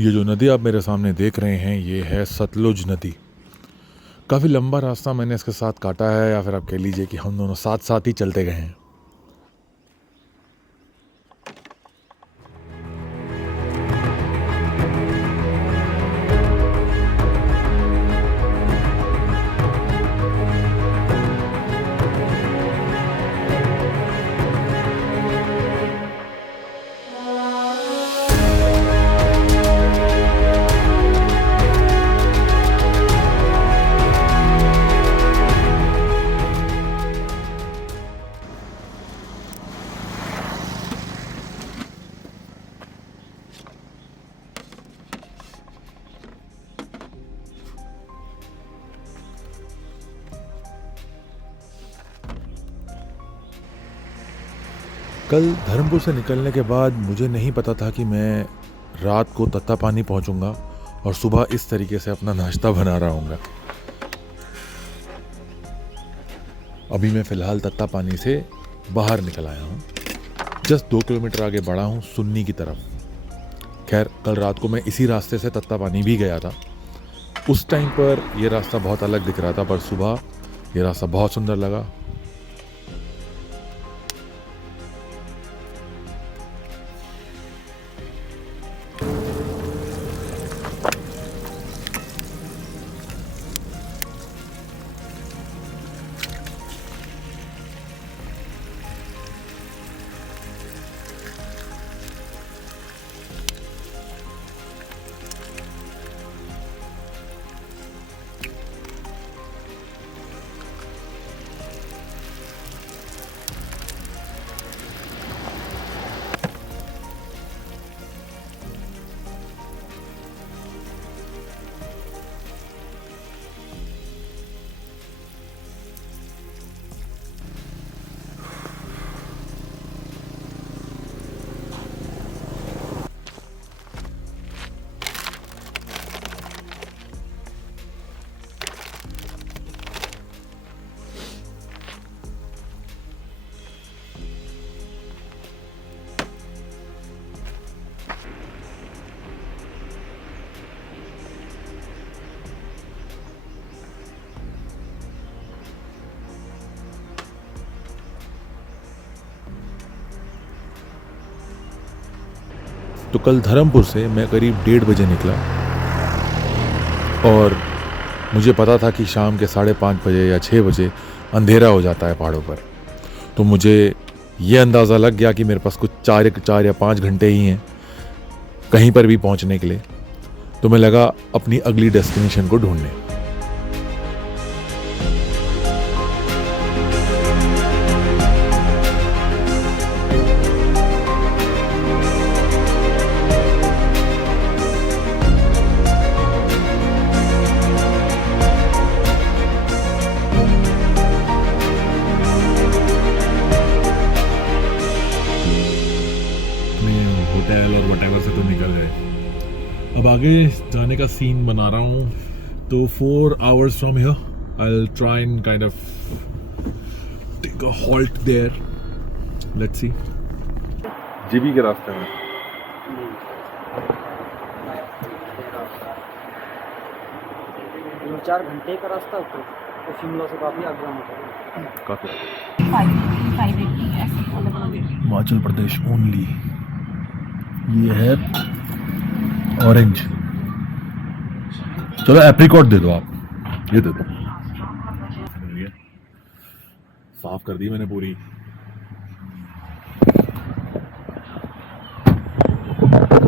ये जो नदी आप मेरे सामने देख रहे हैं ये है सतलुज नदी। काफ़ी लंबा रास्ता मैंने इसके साथ काटा है, या फिर आप कह लीजिए कि हम दोनों साथ साथ ही चलते गए हैं। कल धर्मपुर से निकलने के बाद मुझे नहीं पता था कि मैं रात को तत्तापानी पहुंचूंगा और सुबह इस तरीके से अपना नाश्ता बना रहा हूँगा। अभी मैं फ़िलहाल तत्तापानी से बाहर निकल आया हूँ। जस्ट 2 किलोमीटर आगे बढ़ा हूँ सुन्नी की तरफ। खैर, कल रात को मैं इसी रास्ते से तत्तापानी भी गया था। उस टाइम पर यह रास्ता बहुत अलग दिख रहा था, पर सुबह ये रास्ता बहुत सुंदर लगा। तो कल धर्मपुर से मैं करीब 1:30 बजे निकला और मुझे पता था कि शाम के 5:30 बजे या 6 बजे अंधेरा हो जाता है पहाड़ों पर। तो मुझे ये अंदाज़ा लग गया कि मेरे पास कुछ 4 या 5 घंटे ही हैं कहीं पर भी पहुंचने के लिए। तो मैं लगा अपनी अगली डेस्टिनेशन को ढूंढने। होटल और वटेवर से तो निकल गए। अब आगे जाने का सीन बना रहा हूँ। तो 4 hours from here I will try and kind of take a halt there. Let's see. GB के रास्ते में 4 घंटे का रास्ता तो शिमला से काफ़ी आगे जाना पड़ेगा। काफी हिमाचल प्रदेश ओनली। ये है ऑरेंज। चलो एप्रिकॉट दे दो, आप ये दे दो। साफ कर दी मैंने पूरी।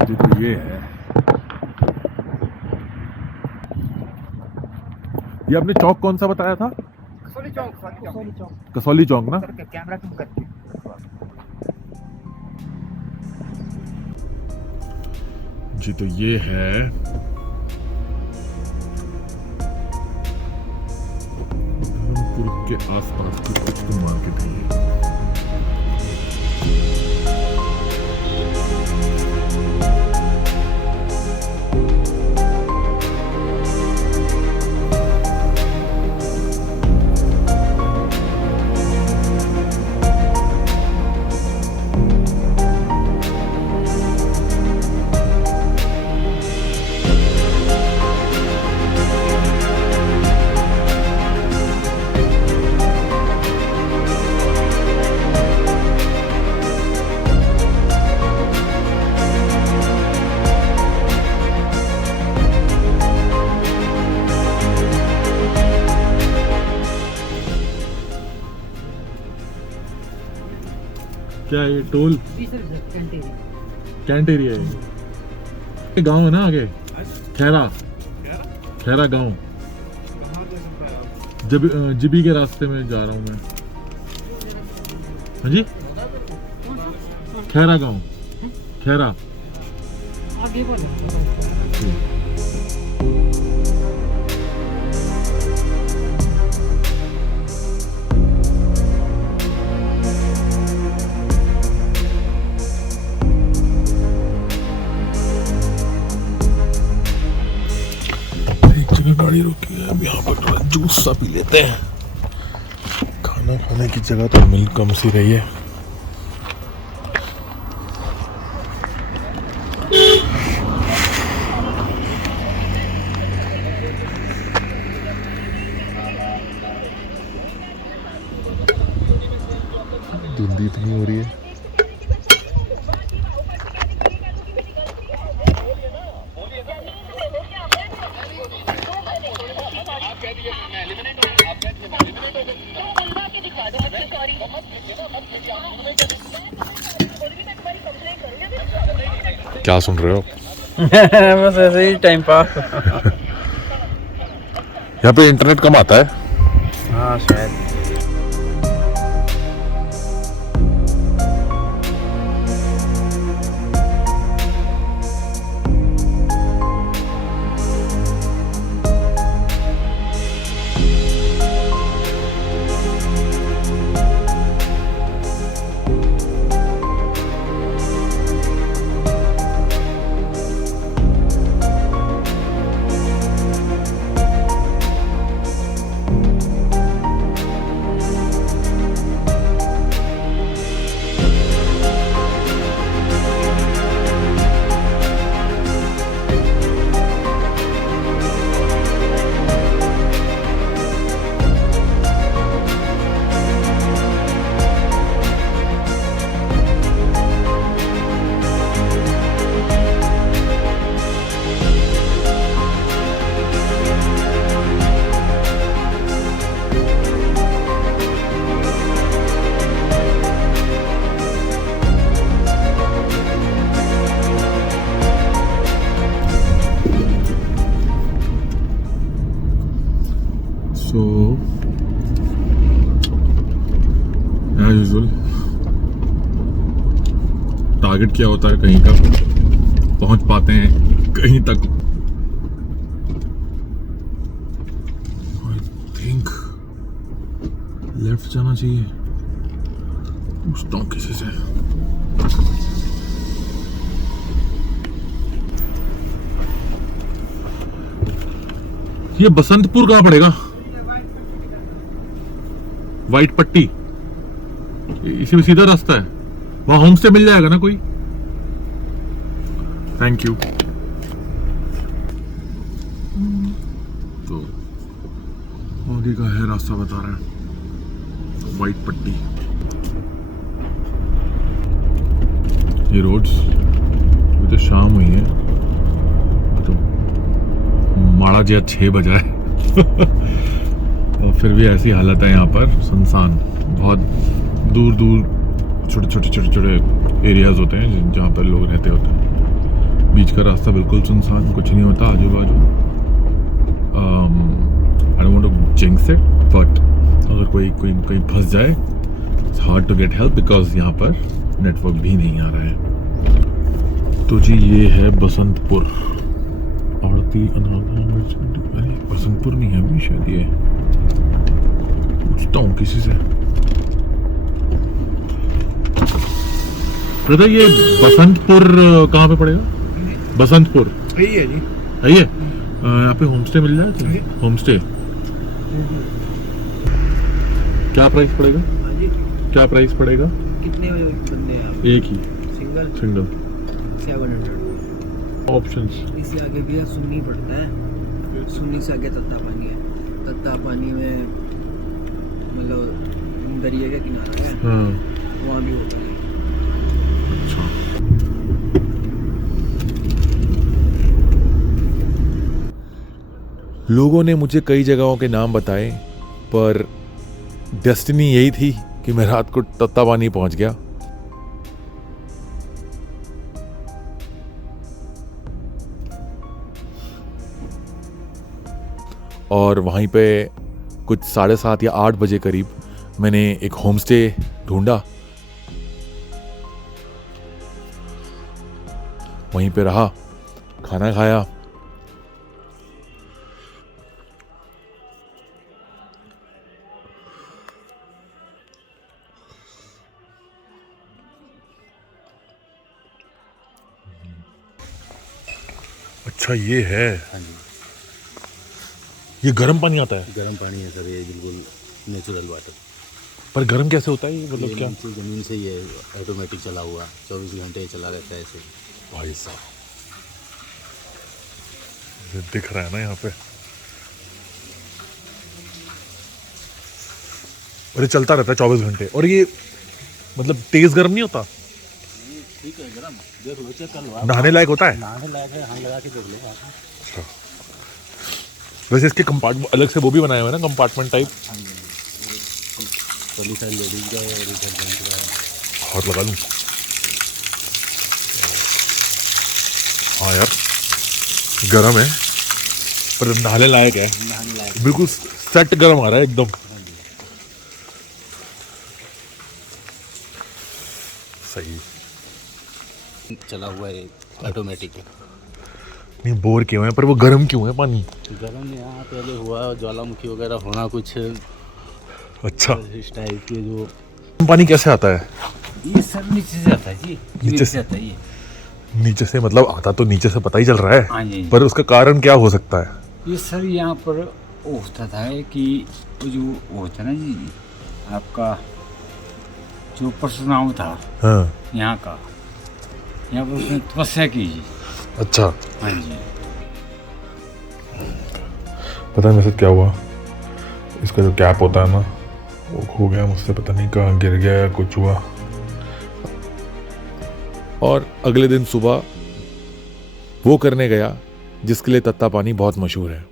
जी तो ये है। ये आपने चौक कौन सा बताया था? कसौली चौक। कसौली चौक ना? कैमरा तुम करके जी तो ये है धर्मपुर के आसपास की कुछ तो मार्केट है। क्या है ये टोल? कैंट एरिया है ये गांव है ना आगे? खैरा, खैरा गांव। जब जिबी के रास्ते में जा रहा हूँ मैं। हाँ जी, खैरा गांव, खैरा। आगे बोलो। एक जगह गाड़ी रुकी है, अब यहाँ पर थोड़ा जूस सा पी लेते हैं। खाना खाने की जगह तो मिल कम सी रही है। धुंधी इतनी हो रही है। क्या सुन रहे हो? बस ऐसे ही टाइम पास। यहाँ पे इंटरनेट कम आता है। हाँ शायद। So, as usual, टारगेट क्या होता है कहीं का, पहुंच पाते हैं कहीं तक। आई थिंक लेफ्ट जाना चाहिए, पूछता हूँ किसी से। ये बसंतपुर कहाँ पड़ेगा? वाइट पट्टी, इसी में सीधा रास्ता है। वहां होम स्टे मिल जाएगा ना कोई? Thank you. तो आगे का है रास्ता बता रहा है, वाइट पट्टी। ये रोड्स अभी तो शाम हुई है, तो माड़ा जिया 6 बजा है। और फिर भी ऐसी हालत है यहाँ पर, सुनसान। बहुत दूर दूर छोटे छोटे एरियाज होते हैं जहाँ पर लोग रहते होते हैं। बीच का रास्ता बिल्कुल सुनसान, कुछ नहीं होता आजू बाजू। I don't want to jinx it, but अगर कोई कहीं फंस जाए, it's hard to get help because यहाँ पर नेटवर्क भी नहीं आ रहा है। तो जी ये है बसंतपुर। आड़ती अरे बसंतपुर नहीं है अभी शायद। ये पूछता हूँ किसी से। दादा ये बसंतपुर कहाँ पे पड़ेगा? बसंतपुर यही है जी। है ये? यहाँ पे होम स्टे मिल जाए? होम स्टे क्या प्राइस पड़ेगा? हाँ जी। क्या प्राइस पड़ेगा? कितने बंदे हैं आप? एक ही, सिंगल 700। ऑप्शंस इससे आगे भी सुन्नी पड़ता है, सुन्नी से आगे तत्ता पानी है। तत्ता पानी में मतलब दरिया का किनारा है। हाँ वहाँ भी होता है। अच्छा। लोगों ने मुझे कई जगहों के नाम बताए, पर डेस्टिनी यही थी कि मैं रात को तत्ता पानी पहुंच गया। और वहीं पे कुछ 7:30 या 8 बजे करीब मैंने एक होम स्टे ढूंढा। वहीं पे रहा, खाना खाया। अच्छा ये है, हाँ जी, ये गर्म पानी आता है। गर्म पानी है सर, ये बिल्कुल नेचुरल वाटर। पर गर्म कैसे होता है ये, मतलब ये क्या? नीचे ज़मीन से ही है, ऑटोमेटिक चला हुआ, 24 घंटे चला रहता है ऐसे। भाई साहब ये दिख रहा है ना यहाँ पे, और ये चलता रहता है 24 घंटे। और ये मतलब तेज गर्म नहीं होता? ठीक है, गर्म देख लो, चेक कर लो आप। नहाने लायक होता है? नहाने लायक है, हाथ लगा के देख लो आप। अच्छा, वैसे इसके कंपार्टमेंट अलग से वो भी बनाए हुए हैं ना, कंपार्टमेंट टाइप। हाँ जी, पहली साइड लेडीज का है और इधर जेंट्स का है। हाथ लगा लूँ? हाँ यार गर्म है, पर नहाने लायक है, नहाने लायक। बिल्कुल सेट गर्म आ रहा है एकदम। हाँ जी, सही। चला हुआ है, ऑटोमेटिक है। नहीं बोर क्यों है, पर वो गर्म क्यों है पानी? गर्म यहाँ पहले हुआ, ज्वालामुखी वगैरह होना कुछ अच्छा, इस टाइप के जो। पानी कैसे आता है? ये सब नीचे से आता है जी, नीचे से आता है ये। नीचे से मतलब आता तो नीचे से पता ही चल रहा है, हाँ जी, पर उसका कारण क्या हो सकता है? ये सर यहाँ पर वो होता था कि वो जो वो होता ना जी, आपका जो परशुराम था हाँ, यहाँ का, यहाँ पर उसने तपस्या की जी। अच्छा। हाँ जी, पता है मेरे साथ क्या हुआ? इसका जो कैप होता है ना, वो खो गया मुझसे, पता नहीं कहाँ गिर गया या कुछ हुआ। और अगले दिन सुबह वो करने गया जिसके लिए तत्ता पानी बहुत मशहूर है।